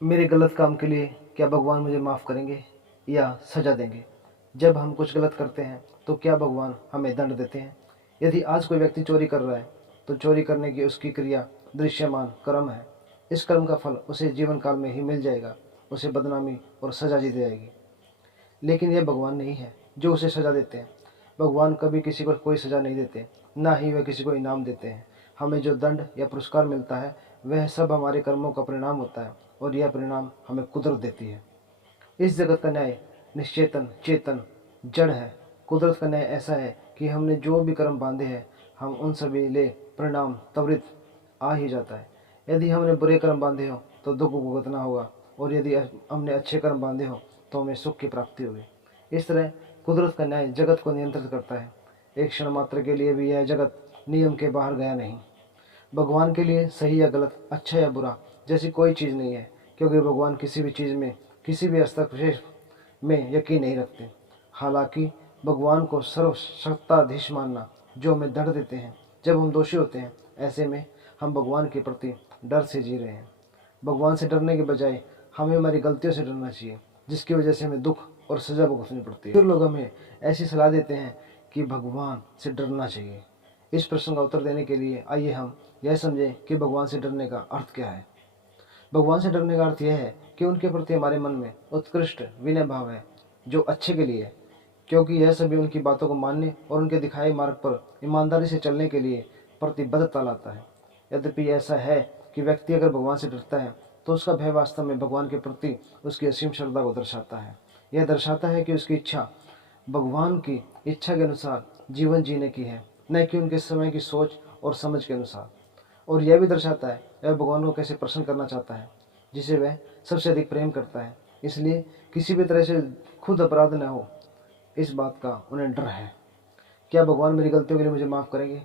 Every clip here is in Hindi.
मेरे गलत काम के लिए क्या भगवान मुझे माफ़ करेंगे या सज़ा देंगे? जब हम कुछ गलत करते हैं तो क्या भगवान हमें दंड देते हैं? यदि आज कोई व्यक्ति चोरी कर रहा है तो चोरी करने की उसकी क्रिया दृश्यमान कर्म है। इस कर्म का फल उसे जीवन काल में ही मिल जाएगा, उसे बदनामी और सज़ा दी जाएगी। लेकिन यह भगवान नहीं है जो उसे सज़ा देते हैं। भगवान कभी किसी को कोई सज़ा नहीं देते, ना ही वह किसी को इनाम देते हैं। हमें जो दंड या पुरस्कार मिलता है वह सब हमारे कर्मों का परिणाम होता है, और यह परिणाम हमें कुदरत देती है। इस जगत का न्याय निश्चेतन, चेतन, जड़ है। कुदरत का न्याय ऐसा है कि हमने जो भी कर्म बांधे हैं, हम उन सभी ले परिणाम त्वरित आ ही जाता है। यदि हमने बुरे कर्म बांधे हो तो दुख भुगतना होगा, और यदि हमने अच्छे कर्म बांधे हो तो हमें सुख की प्राप्ति होगी। इस तरह कुदरत का न्याय जगत को नियंत्रित करता है। एक क्षण मात्र के लिए भी यह जगत नियम के बाहर गया नहीं। भगवान के लिए सही या गलत, अच्छा या बुरा जैसी कोई चीज़ नहीं है, क्योंकि भगवान किसी भी चीज़ में, किसी भी हस्तक्षेप में यकीन नहीं रखते। हालांकि भगवान को सर्वसत्ताधीश मानना जो हमें दंड देते हैं जब हम दोषी होते हैं, ऐसे में हम भगवान के प्रति डर से जी रहे हैं। भगवान से डरने के बजाय हमें हमारी गलतियों से डरना चाहिए, जिसकी वजह से हमें दुख और सज़ा भुगतनी पड़ती है। फिर लोग हमें ऐसी सलाह देते हैं कि भगवान से डरना चाहिए। इस प्रश्न का उत्तर देने के लिए आइए हम यह समझें कि भगवान से डरने का अर्थ क्या है। भगवान से डरने का अर्थ यह है कि उनके प्रति हमारे मन में उत्कृष्ट विनय भाव है, जो अच्छे के लिए है, क्योंकि यह सभी उनकी बातों को मानने और उनके दिखाए मार्ग पर ईमानदारी से चलने के लिए प्रतिबद्धता लाता है। यद्यपि ऐसा है कि व्यक्ति अगर भगवान से डरता है तो उसका भय वास्तव में भगवान के प्रति उसकी असीम श्रद्धा को दर्शाता है। यह दर्शाता है कि उसकी इच्छा भगवान की इच्छा के अनुसार जीवन जीने की है, न कि उनके समय की सोच और समझ के अनुसार। और यह भी दर्शाता है वह भगवान को कैसे प्रसन्न करना चाहता है, जिसे वह सबसे अधिक प्रेम करता है। इसलिए किसी भी तरह से खुद अपराध न हो, इस बात का उन्हें डर है। क्या भगवान मेरी गलतियों के लिए मुझे माफ़ करेंगे?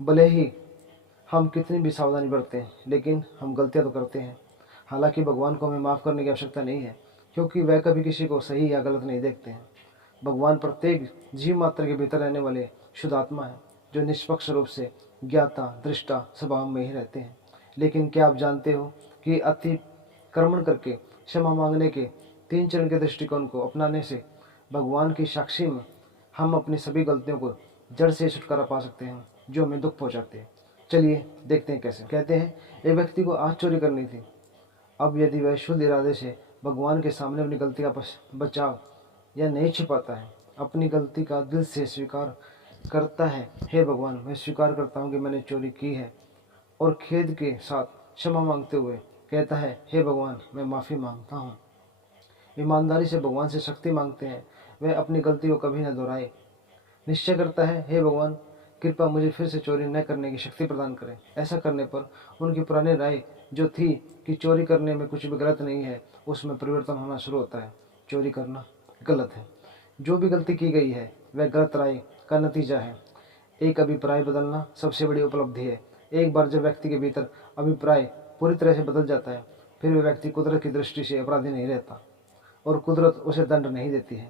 भले ही हम कितनी भी सावधानी बरतें, लेकिन हम गलतियां तो करते हैं। हालांकि भगवान को हमें माफ़ करने की आवश्यकता नहीं है, क्योंकि वह कभी किसी को सही या गलत नहीं देखते हैं। भगवान प्रत्येक जीव मात्र के भीतर रहने वाले शुद्ध आत्मा है, जो निष्पक्ष रूप से ज्ञाता दृष्टा स्वभाव में ही रहते हैं। लेकिन क्या आप जानते हो कि अतिक्रमण करके क्षमा मांगने के 3 चरण के दृष्टिकोण को अपनाने से भगवान की साक्षी में हम अपनी सभी गलतियों को जड़ से छुटकारा पा सकते हैं, जो हमें दुख पहुंचाते हैं। चलिए देखते हैं कैसे। कहते हैं एक व्यक्ति को आज चोरी करनी थी। अब यदि वह शुद्ध इरादे से भगवान के सामने अपनी गलती का बचाव या नहीं छिपाता है, अपनी गलती का दिल से स्वीकार करता है, हे भगवान मैं स्वीकार करता हूँ कि मैंने चोरी की है, और खेद के साथ क्षमा मांगते हुए कहता है, हे भगवान मैं माफ़ी मांगता हूँ। ईमानदारी से भगवान से शक्ति मांगते हैं, वह अपनी गलती को कभी न दोहराए। निश्चय करता है, हे भगवान कृपा मुझे फिर से चोरी न करने की शक्ति प्रदान करें। ऐसा करने पर उनकी पुरानी राय जो थी कि चोरी करने में कुछ भी गलत नहीं है, उसमें परिवर्तन होना शुरू होता है। चोरी करना गलत है। जो भी गलती की गई है वह गलत राय का नतीजा है। एक अभिप्राय बदलना सबसे बड़ी उपलब्धि है। एक बार जब व्यक्ति के भीतर अभिप्राय पूरी तरह से बदल जाता है, फिर वह व्यक्ति कुदरत की दृष्टि से अपराधी नहीं रहता, और कुदरत उसे दंड नहीं देती है।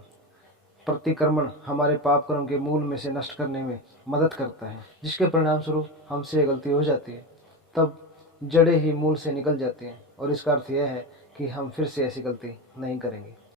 प्रतिक्रमण हमारे पाप कर्म के मूल में से नष्ट करने में मदद करता है, जिसके परिणाम स्वरूप हमसे ये गलती हो जाती है। तब जड़ें ही मूल से निकल जाती हैं, और इसका अर्थ यह है कि हम फिर से ऐसी गलती नहीं करेंगे।